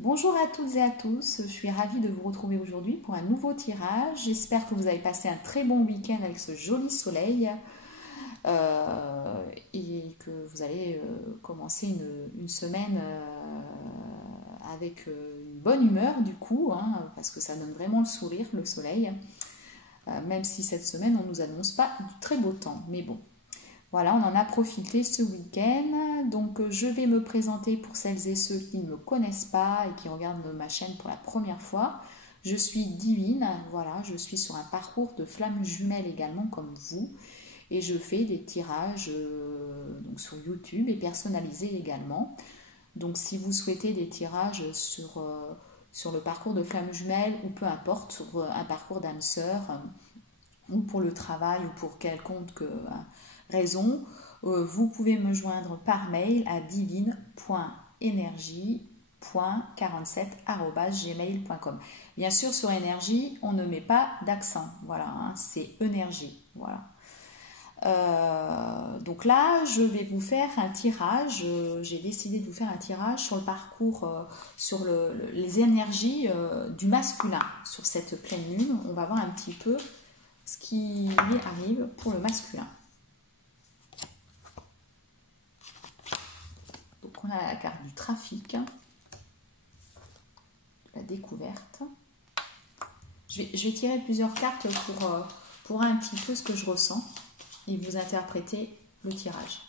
Bonjour à toutes et à tous, je suis ravie de vous retrouver aujourd'hui pour un nouveau tirage. J'espère que vous avez passé un très bon week-end avec ce joli soleil et que vous allez commencer une semaine avec une bonne humeur du coup, hein, parce que ça donne vraiment le sourire, le soleil, même si cette semaine on ne nous annonce pas du très beau temps, mais bon. Voilà, on en a profité ce week-end. Donc, je vais me présenter pour celles et ceux qui ne me connaissent pas et qui regardent ma chaîne pour la première fois. Je suis Divine, voilà, je suis sur un parcours de flammes jumelles également comme vous. Et je fais des tirages donc sur YouTube et personnalisés également. Donc, si vous souhaitez des tirages sur le parcours de flammes jumelles ou peu importe, sur un parcours d'âme sœur ou pour le travail ou pour quelconque raison, vous pouvez me joindre par mail à divine.energie.47@gmail.com. Bien sûr, sur énergie, on ne met pas d'accent. Voilà, hein, c'est énergie. Voilà. Donc là, je vais vous faire un tirage. J'ai décidé de vous faire un tirage sur le parcours, sur les énergies du masculin sur cette pleine lune. On va voir un petit peu ce qui lui arrive pour le masculin. Donc on a la carte du trafic, de la découverte. Je vais tirer plusieurs cartes pour un petit peu ce que je ressens et vous interpréter le tirage.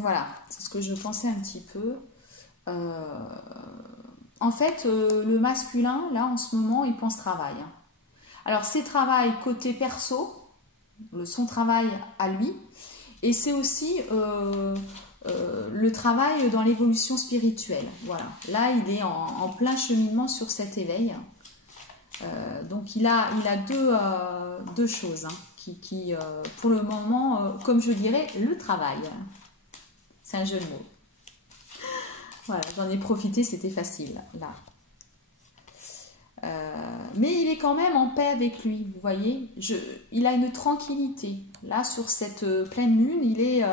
Voilà, c'est ce que je pensais un petit peu. En fait, le masculin, là, en ce moment, il pense travail. Alors, c'est travail côté perso, son travail à lui, et c'est aussi le travail dans l'évolution spirituelle. Voilà, là, il est en plein cheminement sur cet éveil. Donc, il a deux choses qui pour le moment, comme je dirais, le travail. C'est un jeu de mots. Voilà, j'en ai profité, c'était facile, là. Mais il est quand même en paix avec lui, vous voyez. Il a une tranquillité. Là, sur cette pleine lune, il est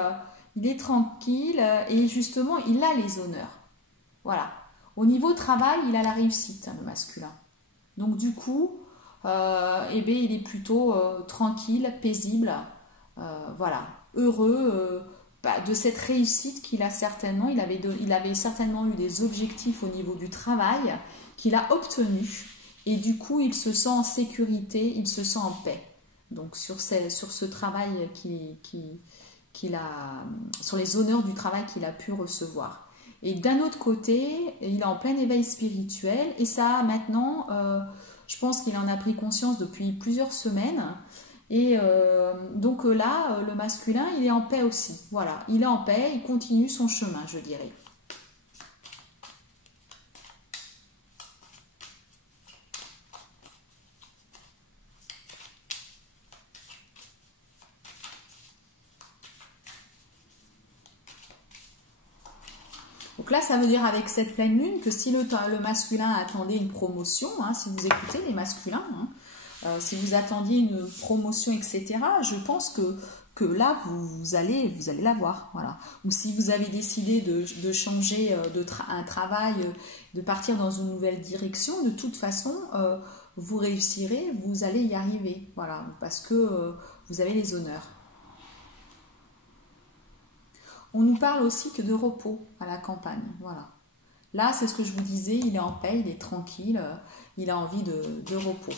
tranquille et justement, il a les honneurs. Voilà. Au niveau travail, il a la réussite, le masculin. Donc, du coup, eh bien, il est plutôt tranquille, paisible, voilà, heureux de cette réussite qu'il a certainement. Il avait certainement eu des objectifs au niveau du travail qu'il a obtenus. Et du coup, il se sent en sécurité, il se sent en paix. Donc, sur ce travail qu'il a, sur les honneurs du travail qu'il a pu recevoir. Et d'un autre côté, il est en plein éveil spirituel. Et ça, maintenant, je pense qu'il en a pris conscience depuis plusieurs semaines. Et donc là, le masculin, il est en paix aussi. Voilà, il est en paix, il continue son chemin, je dirais. Donc là, ça veut dire avec cette pleine lune que si le masculin attendait une promotion, hein, si vous écoutez les masculins, si vous attendiez une promotion, etc., je pense que là, vous allez l'avoir. Voilà. Ou si vous avez décidé de changer un travail, de partir dans une nouvelle direction, de toute façon, vous réussirez, vous allez y arriver. Voilà, parce que vous avez les honneurs. On nous parle aussi que de repos à la campagne. Voilà. Là, c'est ce que je vous disais, il est en paix, il est tranquille, il a envie de repos.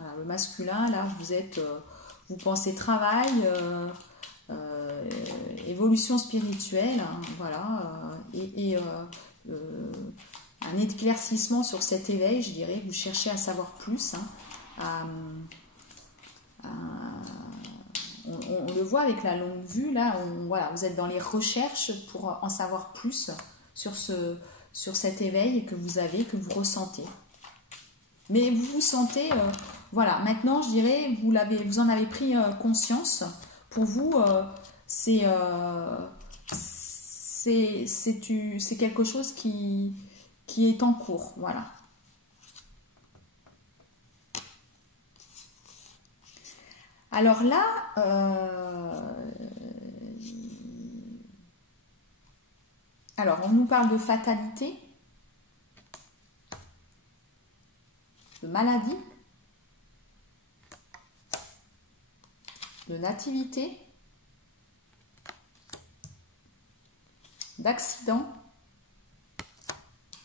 Voilà, le masculin, là, vous pensez travail, évolution spirituelle, hein, voilà, et un éclaircissement sur cet éveil, je dirais. Vous cherchez à savoir plus, hein, on le voit avec la longue vue, là, voilà, vous êtes dans les recherches pour en savoir plus sur cet éveil que vous avez, que vous ressentez. Mais vous vous sentez, voilà, maintenant je dirais, vous en avez pris conscience. Pour vous, c'est quelque chose qui est en cours, voilà. Alors là, alors on nous parle de fatalité, de maladie, de nativité, d'accident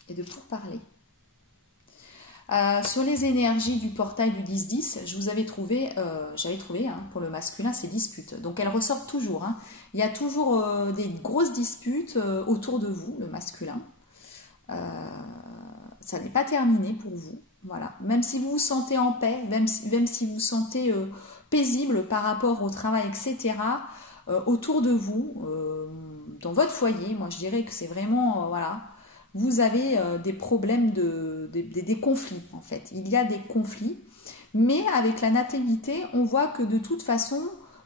et de pourparlers. Sur les énergies du portail du 10-10, j'avais trouvé pour le masculin ces disputes. Donc elles ressortent toujours. Hein. Il y a toujours des grosses disputes autour de vous, le masculin. Ça n'est pas terminé pour vous. Voilà. Même si vous vous sentez en paix, même si vous vous sentez paisible par rapport au travail, etc., autour de vous, dans votre foyer, moi je dirais que c'est vraiment, voilà, vous avez des problèmes, des conflits en fait. Il y a des conflits, mais avec la natalité, on voit que de toute façon,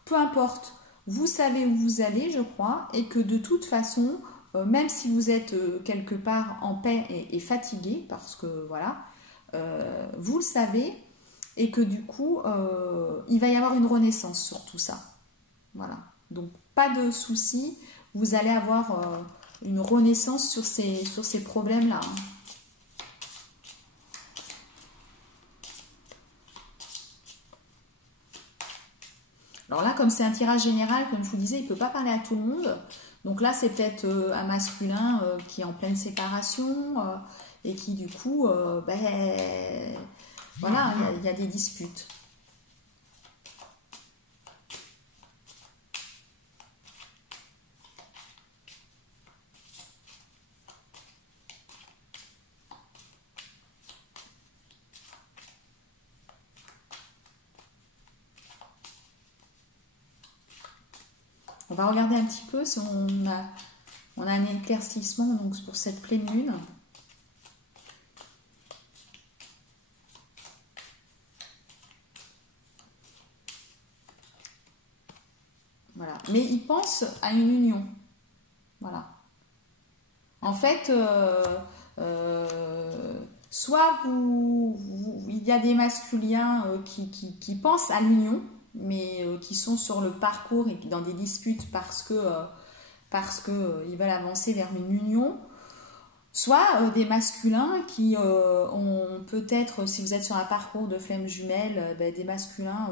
peu importe, vous savez où vous allez, je crois, et que de toute façon, même si vous êtes quelque part en paix et fatigué, parce que voilà, vous le savez, et que du coup, il va y avoir une renaissance sur tout ça. Voilà. Donc, pas de souci, vous allez avoir une renaissance sur ces problèmes-là. Hein. Alors là, comme c'est un tirage général, comme je vous disais, il ne peut pas parler à tout le monde. Donc là, c'est peut-être un masculin qui est en pleine séparation et qui, du coup, voilà, il y a des disputes. On va regarder un petit peu si on a un éclaircissement donc, pour cette pleine lune. Voilà. Mais il pense à une union. Voilà. En fait, soit il y a des masculins qui pensent à l'union, mais qui sont sur le parcours et dans des disputes parce que ils veulent avancer vers une union, soit des masculins qui ont peut-être, si vous êtes sur un parcours de flamme jumelle, des masculins,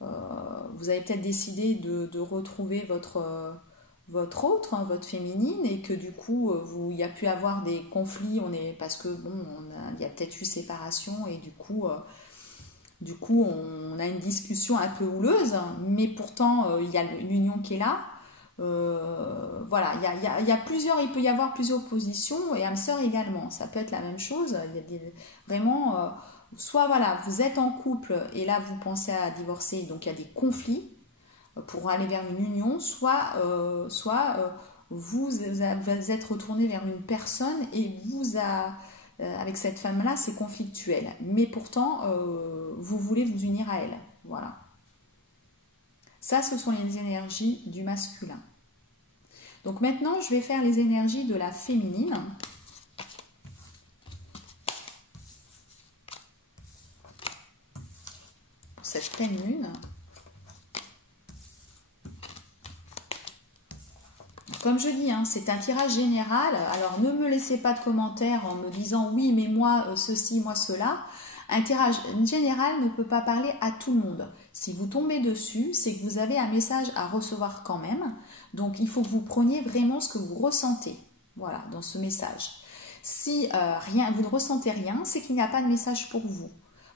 vous avez peut-être décidé de retrouver votre autre, hein, votre féminine, et que du coup, il y a pu avoir des conflits, parce que bon, il y a peut-être eu séparation, et du coup, on a une discussion un peu houleuse, mais pourtant, il y a l'union qui est là. Voilà, il peut y avoir plusieurs positions, et âme sœur également, ça peut être la même chose. Il y a vraiment, soit voilà, vous êtes en couple, et là, vous pensez à divorcer, donc il y a des conflits, pour aller vers une union, soit vous êtes retourné vers une personne et avec cette femme-là, c'est conflictuel. Mais pourtant, vous voulez vous unir à elle. Voilà. Ça, ce sont les énergies du masculin. Donc maintenant, je vais faire les énergies de la féminine. Pour cette pleine lune. Comme je dis, hein, c'est un tirage général, alors ne me laissez pas de commentaires en me disant oui mais moi ceci, moi cela. Un tirage général ne peut pas parler à tout le monde. Si vous tombez dessus, c'est que vous avez un message à recevoir quand même. Donc il faut que vous preniez vraiment ce que vous ressentez, voilà, dans ce message. Si vous ne ressentez rien, c'est qu'il n'y a pas de message pour vous.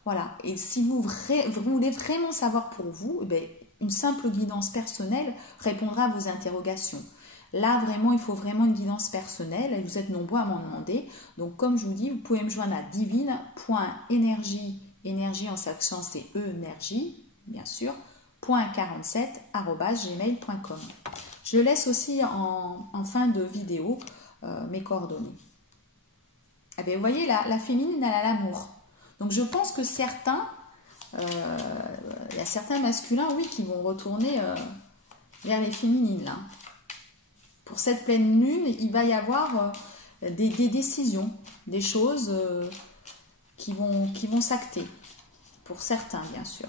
Voilà, et si vous voulez vraiment savoir pour vous, une simple guidance personnelle répondra à vos interrogations. Là, vraiment, il faut vraiment une guidance personnelle et vous êtes nombreux à m'en demander. Donc, comme je vous dis, vous pouvez me joindre à divine.energie, énergie en sachant c'est énergie, bien sûr, .47@gmail.com. Je laisse aussi en fin de vidéo mes coordonnées. Eh bien, vous voyez, la féminine, elle a l'amour. Donc, je pense que certains, il y a certains masculins, oui, qui vont retourner vers les féminines, là. Pour cette pleine lune, il va y avoir des décisions, des choses qui vont s'acter. Pour certains, bien sûr.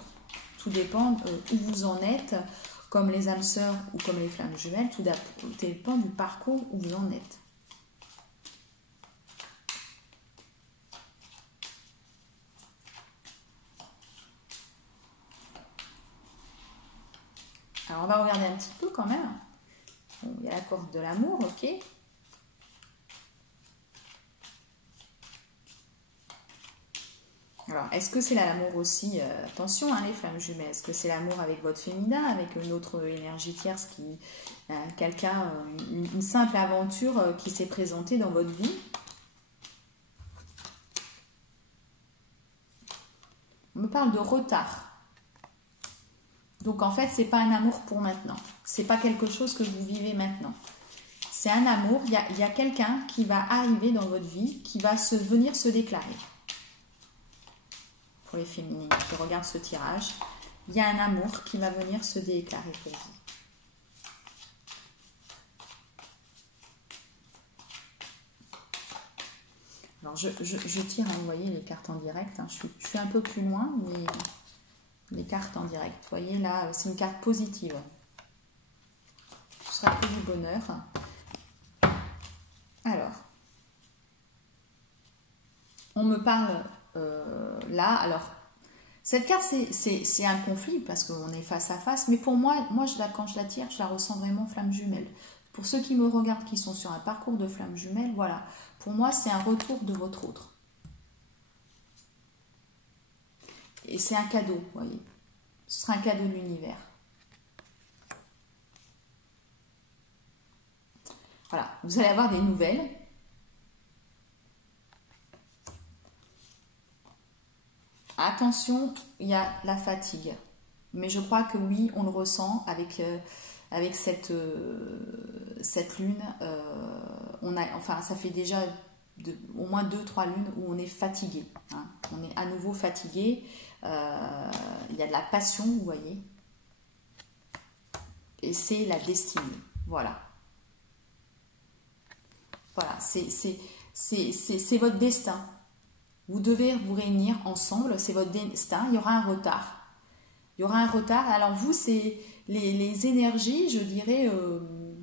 Tout dépend où vous en êtes, comme les âmes sœurs ou comme les flammes jumelles, tout dépend du parcours où vous en êtes. Alors, on va regarder un petit peu quand même. Bon, il y a la corde de l'amour, ok. Alors, est-ce que c'est l'amour aussi, attention, hein, les flammes jumelles, est-ce que c'est l'amour avec votre féminin, avec une autre énergie tierce, quelqu'un, une simple aventure qui s'est présentée dans votre vie? On me parle de retard. Donc en fait, c'est pas un amour pour maintenant. C'est pas quelque chose que vous vivez maintenant. C'est un amour. Il y a quelqu'un qui va arriver dans votre vie, qui va venir se déclarer. Pour les féminines qui regardent ce tirage, il y a un amour qui va venir se déclarer pour vous. Alors je tire, vous voyez, les cartes en direct. Hein. Je suis un peu plus loin, mais les cartes en direct. Vous voyez là, c'est une carte positive. Ce sera que du bonheur. Alors, on me parle là. Alors, cette carte, c'est un conflit parce qu'on est face à face. Mais pour moi quand je la tire, je la ressens vraiment flamme jumelle. Pour ceux qui me regardent, qui sont sur un parcours de flamme jumelle, voilà. Pour moi, c'est un retour de votre autre. Et c'est un cadeau, vous voyez. Ce sera un cadeau de l'univers. Voilà, vous allez avoir des nouvelles. Attention, il y a la fatigue. Mais je crois que oui, on le ressent avec cette lune. Ça fait déjà au moins 2-3 lunes où on est fatigué. Hein. On est à nouveau fatigué. Il y a de la passion, vous voyez. Et c'est la destinée. Voilà. Voilà, c'est votre destin. Vous devez vous réunir ensemble, c'est votre destin. Il y aura un retard. Il y aura un retard. Alors vous, c'est les énergies, je dirais,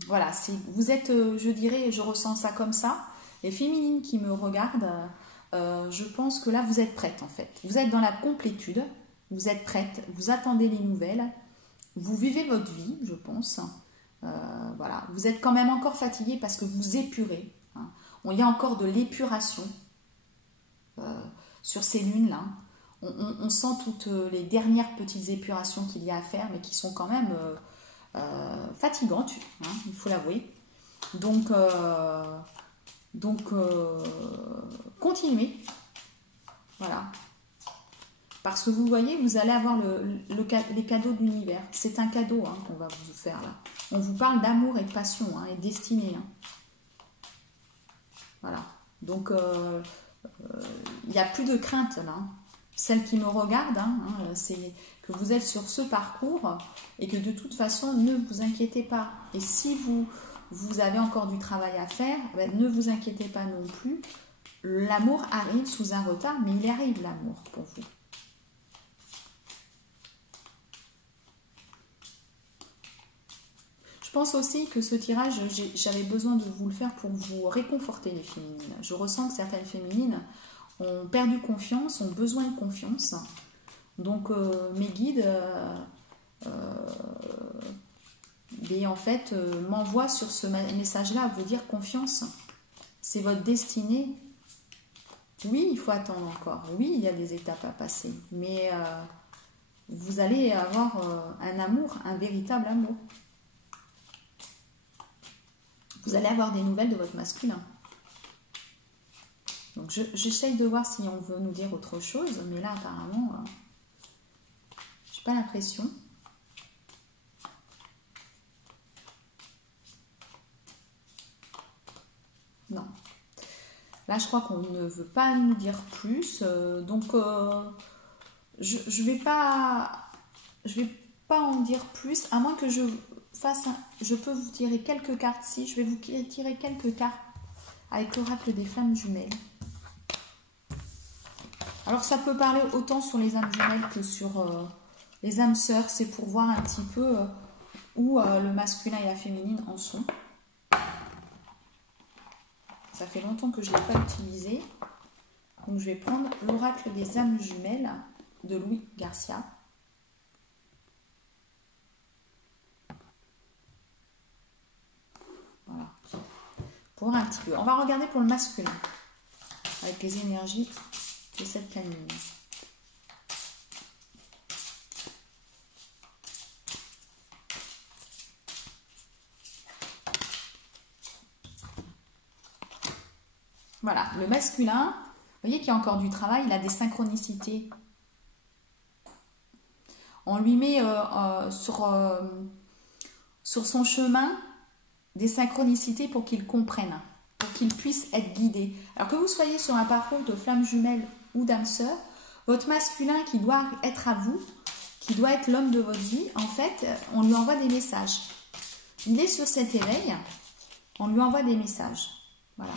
voilà, vous êtes, je dirais, je ressens ça comme ça. Les féminines qui me regardent, je pense que là, vous êtes prêtes en fait. Vous êtes dans la complétude, vous êtes prêtes, vous attendez les nouvelles, vous vivez votre vie, je pense. Voilà, vous êtes quand même encore fatigué parce que vous épurez. Hein. Il y a encore de l'épuration sur ces lunes-là. On sent toutes les dernières petites épurations qu'il y a à faire, mais qui sont quand même fatigantes, hein, il faut l'avouer. Donc continuez. Voilà. Parce que vous voyez, vous allez avoir les cadeaux de l'univers. C'est un cadeau hein, qu'on va vous faire là. On vous parle d'amour et de passion hein, et de destinée. Hein. Voilà. Donc, il n'y a plus de crainte là. Hein. Celles qui me regardent, hein, c'est que vous êtes sur ce parcours et que de toute façon, ne vous inquiétez pas. Et si vous avez encore du travail à faire, ben, ne vous inquiétez pas non plus. L'amour arrive sous un retard, mais il arrive l'amour pour vous. Je pense aussi que ce tirage, j'avais besoin de vous le faire pour vous réconforter les féminines. Je ressens que certaines féminines ont perdu confiance, ont besoin de confiance. Donc mes guides en fait m'envoient sur ce message-là à vous dire confiance. C'est votre destinée. Oui, il faut attendre encore. Oui, il y a des étapes à passer. Mais vous allez avoir un amour, un véritable amour. Vous allez avoir des nouvelles de votre masculin. Donc j'essaye de voir si on veut nous dire autre chose, mais là apparemment, j'ai pas l'impression. Là, je crois qu'on ne veut pas nous dire plus. Donc, je vais pas en dire plus, à moins que je fasse je peux vous tirer quelques cartes. Si, je vais vous tirer quelques cartes avec l'oracle des flammes jumelles. Alors, ça peut parler autant sur les âmes jumelles que sur les âmes sœurs. C'est pour voir un petit peu où le masculin et la féminine en sont. Ça fait longtemps que je ne l'ai pas utilisé. Donc, je vais prendre l'oracle des âmes jumelles de Louis Garcia. Voilà. Pour un petit peu. On va regarder pour le masculin. Avec les énergies de cette pleine lune. Voilà, le masculin, vous voyez qu'il y a encore du travail, il a des synchronicités. On lui met sur son chemin des synchronicités pour qu'il comprenne, pour qu'il puisse être guidé. Alors que vous soyez sur un parcours de flamme jumelle ou d'âme sœur, votre masculin qui doit être à vous, qui doit être l'homme de votre vie, en fait, on lui envoie des messages. Il est sur cet éveil, on lui envoie des messages. Voilà.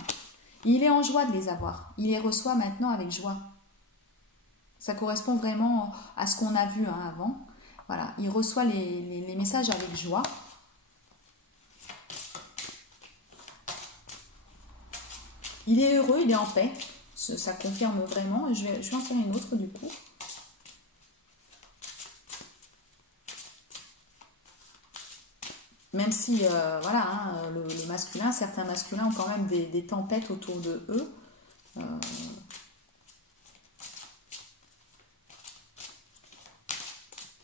Il est en joie de les avoir. Il les reçoit maintenant avec joie. Ça correspond vraiment à ce qu'on a vu avant. Voilà, il reçoit les messages avec joie. Il est heureux, il est en paix. Ça confirme vraiment. Je vais en faire une autre du coup. Même si, voilà, le masculin, certains masculins ont quand même des tempêtes autour de eux.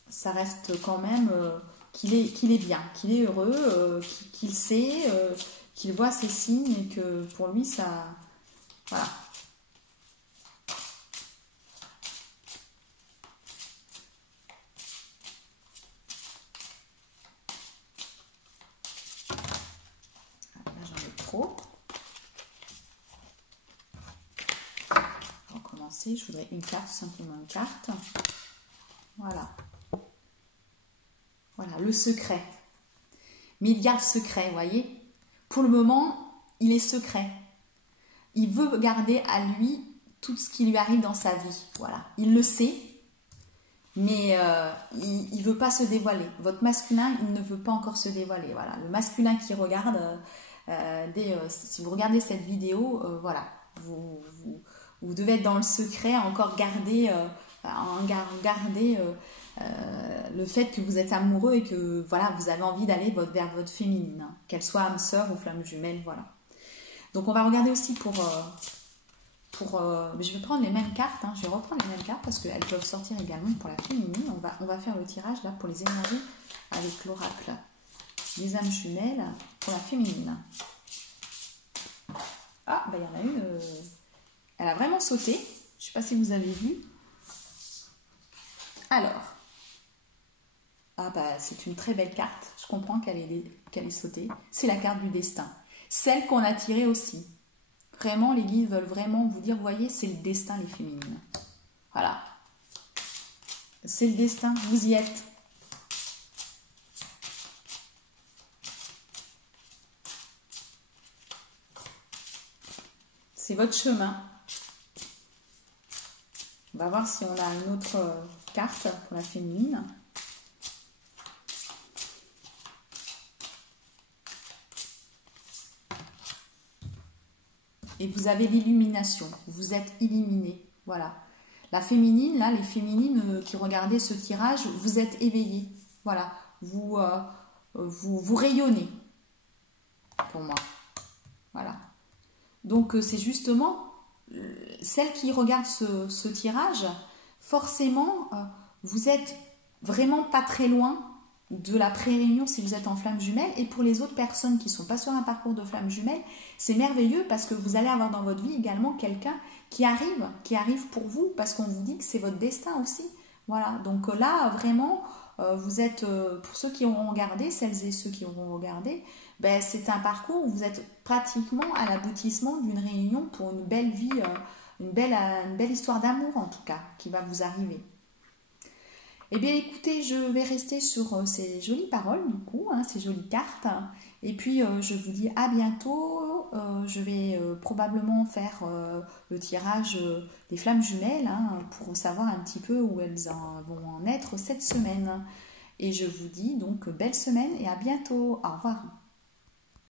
Ça reste quand même qu'il est bien, qu'il est heureux, qu'il sait, qu'il voit ses signes et que pour lui, ça... Voilà. Je voudrais une carte, simplement une carte. Voilà. Voilà, le secret. Mais il garde secret, vous voyez. Pour le moment, il est secret. Il veut garder à lui tout ce qui lui arrive dans sa vie. Voilà. Il le sait, mais il ne veut pas se dévoiler. Votre masculin, il ne veut pas encore se dévoiler. Voilà. Le masculin qui regarde, si vous regardez cette vidéo, voilà, vous devez être dans le secret, encore garder le fait que vous êtes amoureux et que voilà, vous avez envie d'aller vers votre féminine, hein, qu'elle soit âme sœur ou flamme jumelle, voilà. Donc on va regarder aussi je vais prendre les mêmes cartes, hein, je vais reprendre les mêmes cartes parce qu'elles peuvent sortir également pour la féminine. On va faire le tirage là pour les énergies avec l'oracle des âmes jumelles pour la féminine. Ah, bah il y en a une... Elle a vraiment sauté. Je ne sais pas si vous avez vu. Alors. Ah bah c'est une très belle carte. Je comprends qu'elle est sautée. C'est la carte du destin. Celle qu'on a tirée aussi. Vraiment, les guides veulent vraiment vous dire, voyez, c'est le destin, les féminines. Voilà. C'est le destin. Vous y êtes. C'est votre chemin. On va voir si on a une autre carte pour la féminine. Et vous avez l'illumination. Vous êtes illuminé. Voilà. La féminine, là, les féminines qui regardaient ce tirage, vous êtes éveillés. Voilà. Vous rayonnez. Pour moi. Voilà. Donc, c'est justement... Celles qui regardent ce tirage, forcément, vous êtes vraiment pas très loin de la pré-réunion si vous êtes en flamme jumelle. Et pour les autres personnes qui ne sont pas sur un parcours de flamme jumelle, c'est merveilleux parce que vous allez avoir dans votre vie également quelqu'un qui arrive pour vous parce qu'on vous dit que c'est votre destin aussi. Voilà, donc là, vraiment, Vous êtes, pour ceux qui auront regardé, celles et ceux qui auront regardé, ben, c'est un parcours où vous êtes pratiquement à l'aboutissement d'une réunion pour une belle vie, une belle histoire d'amour en tout cas, qui va vous arriver. Eh bien écoutez, je vais rester sur ces jolies paroles du coup, hein, ces jolies cartes. Et puis je vous dis à bientôt. Je vais probablement faire le tirage des flammes jumelles, hein, pour savoir un petit peu où elles vont en être cette semaine. Et je vous dis donc belle semaine et à bientôt. Au revoir.